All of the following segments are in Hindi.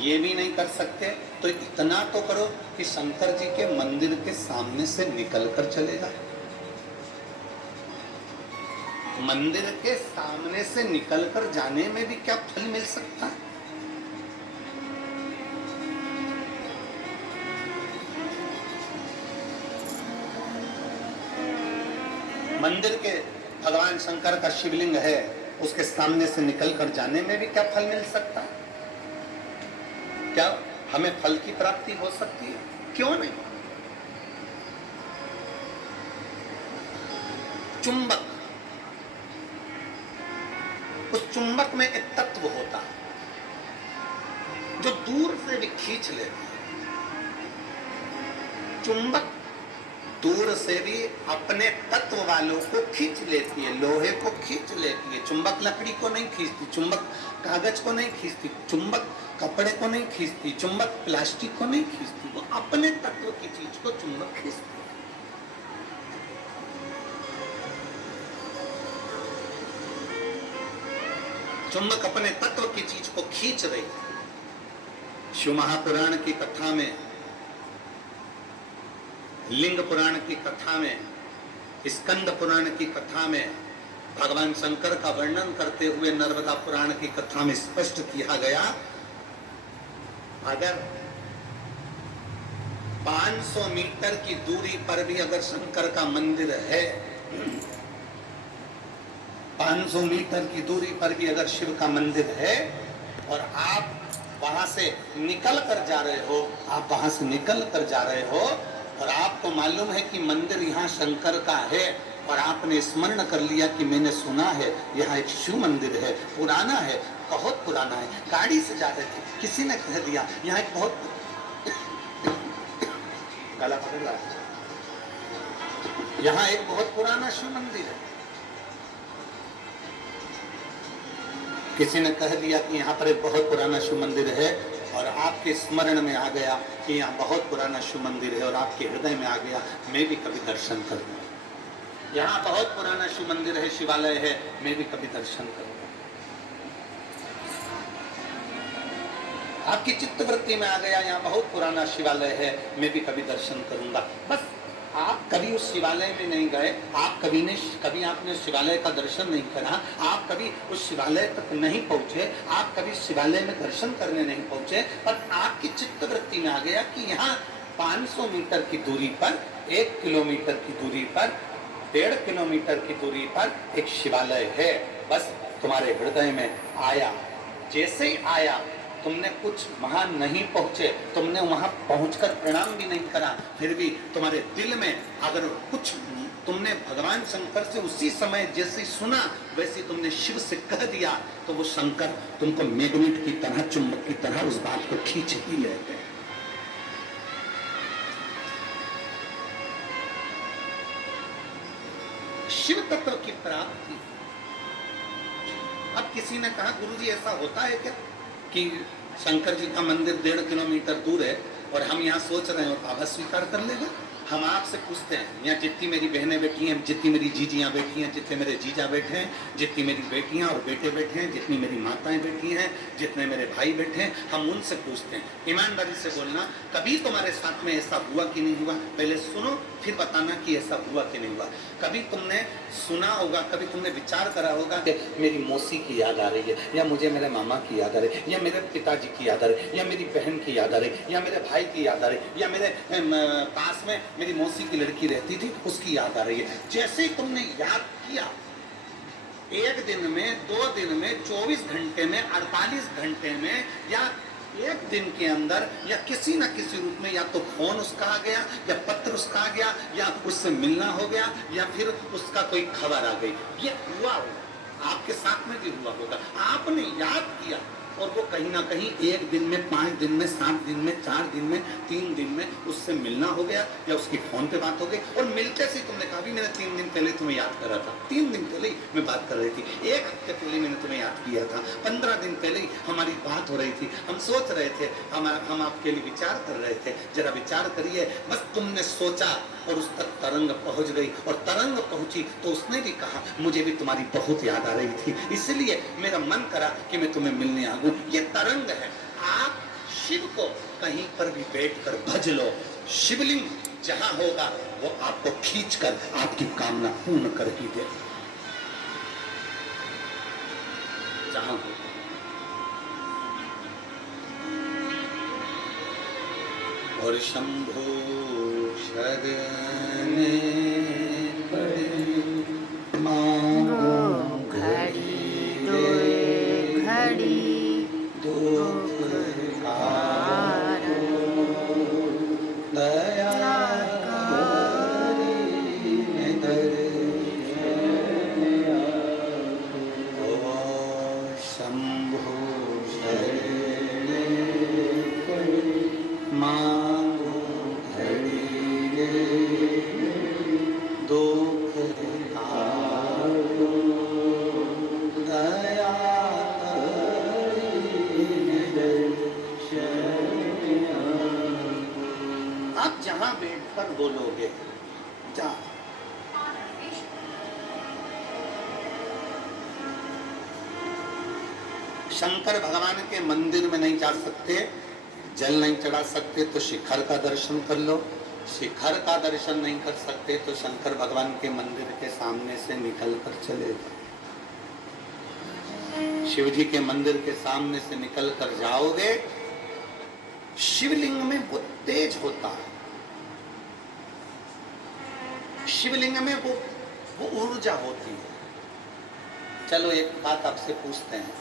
ये भी नहीं कर सकते तो इतना तो करो कि शंकर जी के मंदिर के सामने से निकलकर चले जाओ। मंदिर के सामने से निकलकर जाने में भी क्या फल मिल सकता है? मंदिर के भगवान शंकर का शिवलिंग है, उसके सामने से निकलकर जाने में भी क्या फल मिल सकता है? क्या हमें फल की प्राप्ति हो सकती है? क्यों नहीं? चुंबक, उस चुंबक में एक तत्व होता है जो दूर से भी खींच लेता है। चुंबक दूर से भी अपने तत्व वालों को खींच लेती है, लोहे को खींच लेती है। चुंबक लकड़ी को नहीं खींचती, चुंबक कागज को नहीं खींचती, चुंबक कपड़े को नहीं खींचती, चुंबक प्लास्टिक को नहीं खींचती, वो अपने तत्व की चीज को चुंबक खींचती है। चुंबक अपने तत्व की चीज को खींच रही है। शिव महापुराण की कथा में, लिंग पुराण की कथा में, स्कंद पुराण की कथा में भगवान शंकर का वर्णन करते हुए नर्मदा पुराण की कथा में स्पष्ट किया गया, अगर 500 मीटर की दूरी पर भी अगर शंकर का मंदिर है, 500 मीटर की दूरी पर भी अगर शिव का मंदिर है और आप वहां से निकल कर जा रहे हो, आप वहां से निकल कर जा रहे हो और आपको मालूम है कि मंदिर यहाँ शंकर का है और आपने स्मरण कर लिया कि मैंने सुना है यहाँ एक शिव मंदिर है, पुराना है, बहुत पुराना है, गाड़ी से जा रहे थे, किसी ने कह दिया यहाँ एक बहुत गला पकड़ रहा है, यहाँ एक बहुत पुराना शिव मंदिर है। किसी ने कह दिया कि यहाँ पर एक बहुत पुराना शिव मंदिर है और आपके स्मरण में आ गया कि यहाँ बहुत पुराना शिव मंदिर है और आपके हृदय में आ गया मैं भी कभी दर्शन करूंगा, यहाँ बहुत पुराना शिव मंदिर है, शिवालय है, मैं भी कभी दर्शन करूंगा। आपकी चित्तवृत्ति में आ गया यहाँ बहुत पुराना शिवालय है, मैं भी कभी दर्शन करूंगा। बस आप कभी उस शिवालय में नहीं गए, आप कभी आपने शिवालय का दर्शन नहीं करा, आप कभी उस शिवालय तक नहीं पहुंचे, आप कभी शिवालय में दर्शन करने नहीं पहुंचे, पर आपकी चित्तवृत्ति में आ गया कि यहाँ 500 मीटर की दूरी पर, 1 किलोमीटर की दूरी पर, 1.5 किलोमीटर की दूरी पर एक शिवालय है। बस तुम्हारे हृदय में आया, जैसे ही आया तुमने कुछ वहां नहीं पहुंचे, तुमने वहां पहुंचकर प्रणाम भी नहीं करा, फिर भी तुम्हारे दिल में अगर कुछ तुमने भगवान शंकर से उसी समय जैसे सुना वैसे तुमने शिव से कह दिया तो वो शंकर तुमको मैग्नेट की तरह, चुंबक की तरह उस बात को खींच ही लेते हैं। शिव तत्व की प्राप्ति। अब किसी ने कहा गुरुजी ऐसा होता है क्या कि शंकर जी का मंदिर 1.5 किलोमीटर दूर है और हम यहाँ सोच रहे हो, आप स्वीकार कर लेगा? हम आपसे पूछते हैं, यहाँ जितनी मेरी बहनें बैठी हैं, जितनी मेरी जीजियाँ बैठी हैं, जितने मेरे जीजा बैठे हैं, जितनी मेरी बेटियाँ और बेटे बैठे हैं, जितनी मेरी माताएं बैठी हैं, जितने मेरे भाई बैठे हैं, हम उनसे पूछते हैं, ईमानदारी से बोलना, कभी तुम्हारे साथ में ऐसा हुआ कि नहीं हुआ? पहले सुनो फिर बताना कि ऐसा हुआ कि नहीं हुआ। कभी तुमने सुना होगा, कभी तुमने विचार करा होगा कि मेरी मौसी की याद आ रही है, या मुझे मेरे मामा की याद आ रही है, या मेरे पिताजी की याद आ रही है, या मेरी बहन की याद आ रही है, या मेरे भाई की याद आ रही है, या मेरे पास में मेरी मौसी की लड़की रहती थी उसकी याद आ रही है। जैसे ही तुमने याद किया, 1 दिन में, 2 दिन में, 24 घंटे में, 48 घंटे में, या 1 दिन के अंदर, या किसी न किसी रूप में, या तो फोन उसका आ गया, या पत्र उसका आ गया, या उससे मिलना हो गया, या फिर उसका कोई खबर आ गई, ये हुआ होगा, आपके साथ में भी हुआ होगा। आपने याद किया और वो कहीं ना कहीं 1 दिन में, 5 दिन में, 7 दिन में, 4 दिन में, 3 दिन में उससे मिलना हो गया, या उसकी फोन पे बात हो गई, और मिलते से तुमने कहा भी मैंने 3 दिन पहले तुम्हें याद करा था, 3 दिन पहले ही मैं बात कर रही थी, 1 हफ्ते पहले मैंने तुम्हें याद किया था, 15 दिन पहले ही हमारी बात हो रही थी, हम सोच रहे थे, हम आपके लिए विचार कर रहे थे, जरा विचार करिए। बस तुमने सोचा और उस तक तरंग पहुंच गई, और तरंग पहुंची तो उसने भी कहा मुझे भी तुम्हारी बहुत याद आ रही थी, इसलिए मेरा मन करा कि मैं तुम्हें मिलने आ गूं। ये तरंग है। आप शिव को कहीं पर भी बैठकर भज लो, शिवलिंग जहां होगा वो आपको खींचकर आपकी कामना पूर्ण कर ही दे। जहां हो और शंभो शरणे पड़े मांगो घड़ी दो घड़ी दुख हारो दया शंभो शरणे पड़े मांगो घड़ी दुख हारो दया आप जहां बैठकर बोलोगे जहां शंकर भगवान के मंदिर में नहीं जा सकते, जल नहीं चढ़ा सकते तो शिखर का दर्शन कर लो, शिखर का दर्शन नहीं कर सकते तो शंकर भगवान के मंदिर के सामने से निकल कर चले जाओ। शिव जी के मंदिर के सामने से निकल कर जाओगे, शिवलिंग में वो तेज होता है, शिवलिंग में वो ऊर्जा होती है। चलो एक बात आपसे पूछते हैं,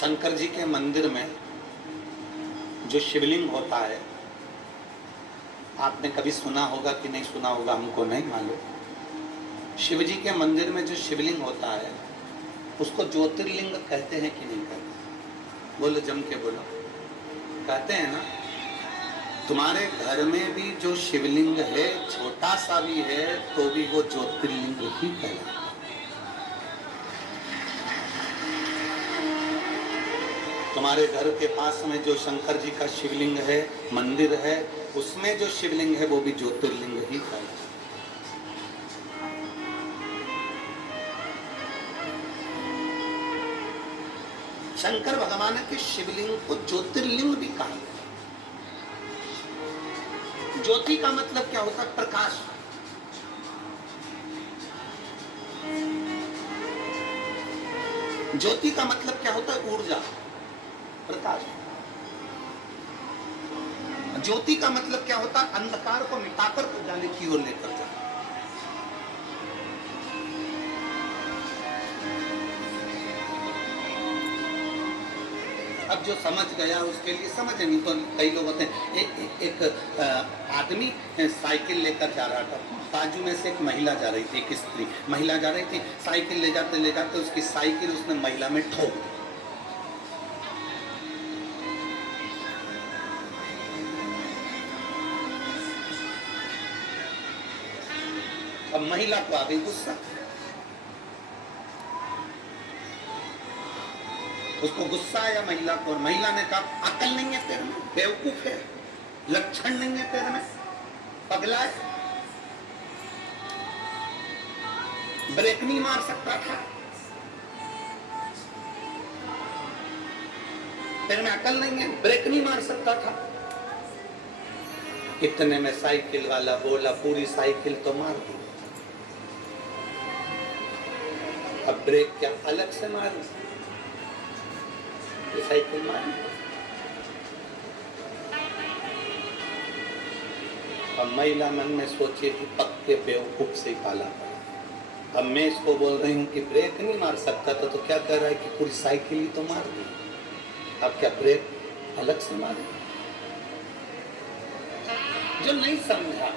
शंकर जी के मंदिर में जो शिवलिंग होता है, आपने कभी सुना होगा कि नहीं सुना होगा हमको नहीं मालूम। शिव जी के मंदिर में जो शिवलिंग होता है उसको ज्योतिर्लिंग कहते हैं कि नहीं कहते? बोलो, जम के बोलो। कहते हैं ना? तुम्हारे घर में भी जो शिवलिंग है, छोटा सा भी है तो भी वो ज्योतिर्लिंग ही कहलाता है। तुम्हारे घर के पास में जो शंकर जी का शिवलिंग है, मंदिर है, उसमें जो शिवलिंग है वो भी ज्योतिर्लिंग ही है। शंकर भगवान के शिवलिंग को ज्योतिर्लिंग भी कहा। ज्योति का मतलब क्या होता है? प्रकाश। ज्योति का मतलब क्या होता है? ऊर्जा, प्रकाश। ज्योति का मतलब क्या होता है? अंधकार को मिटाकर उजाले की ओर लेकर जाना। अब जो समझ गया उसके लिए समझे, नहीं तो कई लोग होते हैं। एक आदमी साइकिल लेकर जा रहा था, बाजू में से एक महिला जा रही थी, एक स्त्री महिला जा रही थी, साइकिल ले जाते उसकी साइकिल उसने महिला में ठोक दी। अब महिला को आ गई गुस्सा, उसको गुस्सा आया महिला को, और महिला ने कहा अकल नहीं है तेरे में, बेवकूफ है, लक्षण नहीं है तेरे में, पगला है, ब्रेक नहीं मार सकता था, तेरे में अकल नहीं है, ब्रेक नहीं मार सकता था। इतने में साइकिल वाला बोला पूरी साइकिल तो मार दी, अब ब्रेक क्या अलग से मारू? साइकिल मारी। अब महिला मन में सोचे कि पक्के बेवकूफ से पाला पड़ा। अब मैं इसको बोल रही हूँ कि ब्रेक नहीं मार सकता था, तो क्या कर रहा है कि पूरी साइकिल ही तो मार दी, अब क्या ब्रेक अलग से मारे? जो नहीं समझा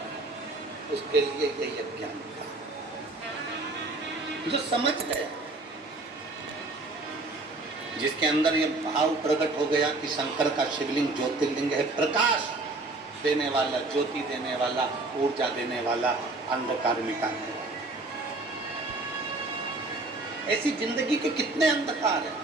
उसके लिए यही अज्ञान था। जो समझ गया, जिसके अंदर ये भाव प्रकट हो गया कि शंकर का शिवलिंग ज्योतिर्लिंग है, प्रकाश देने वाला, ज्योति देने वाला, ऊर्जा देने वाला, अंधकार मिटाने वाला। ऐसी जिंदगी के कितने अंधकार हैं।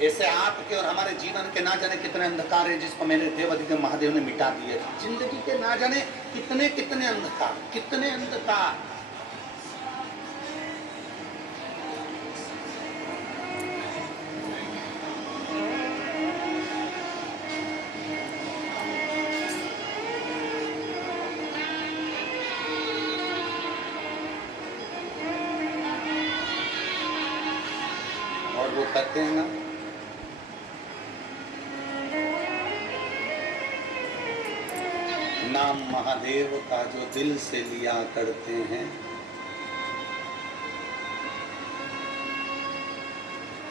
ऐसे आपके और हमारे जीवन के ना जाने कितने अंधकार है जिसको मेरे देवाधिदेव महादेव ने मिटा दिए। जिंदगी के ना जाने कितने कितने अंधकार, कितने अंधकार। और वो करते हैं ना, नाम महादेव का जो दिल से लिया करते हैं,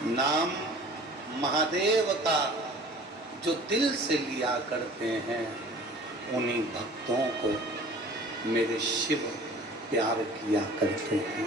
नाम महादेव का जो दिल से लिया करते हैं, उन्हीं भक्तों को मेरे शिव प्यार किया करते हैं।